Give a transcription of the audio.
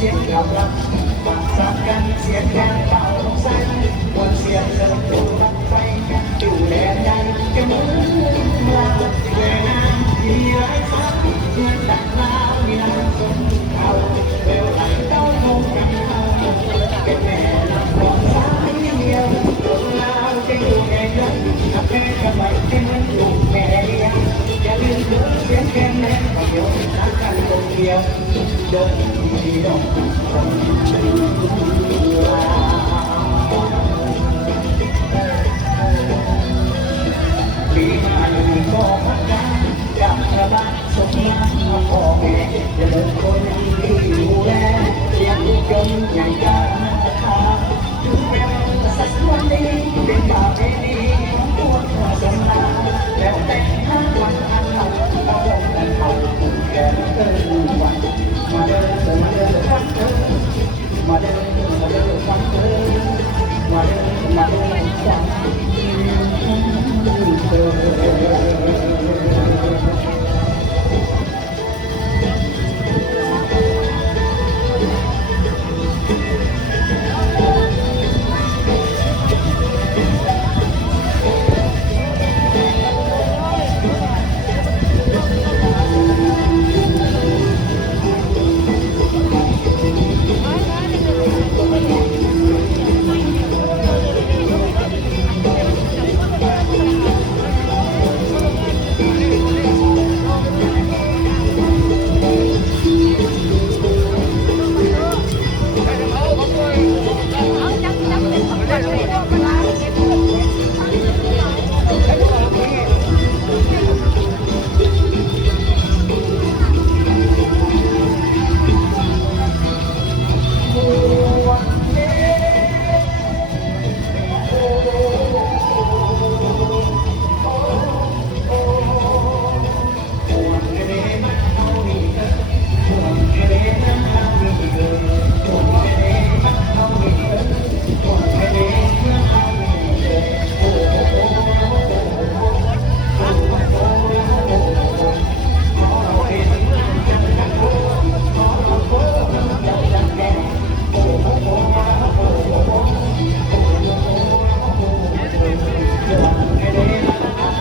เสียงเราลับปากสับกันเสียงดังเป่าลมสั้นวนเสียงเริ่มตัวรับไฟกันอยู่แลใจกันเหมือนว่าแม่น้ำที่ไร้สักเมื่อดังราวมีน้ำสมเขาเบลไหลเต้าโมกันเขาเป็นแม่ลำของสาวเดียวตัวเราจะอยู่ในเรื่องถ้าแม่ทำไมเป็นเหมือนลูกแม่เลี้ยงอย่าลืมเรื่องเสียงแค่แม่ประโยชน์ tiếng đất đi động khi anh có mắt cá chẳng là bạn sống ngang mà có mẹ để đừng có đi đi hù le tiếng chân Pelo amor de Deus.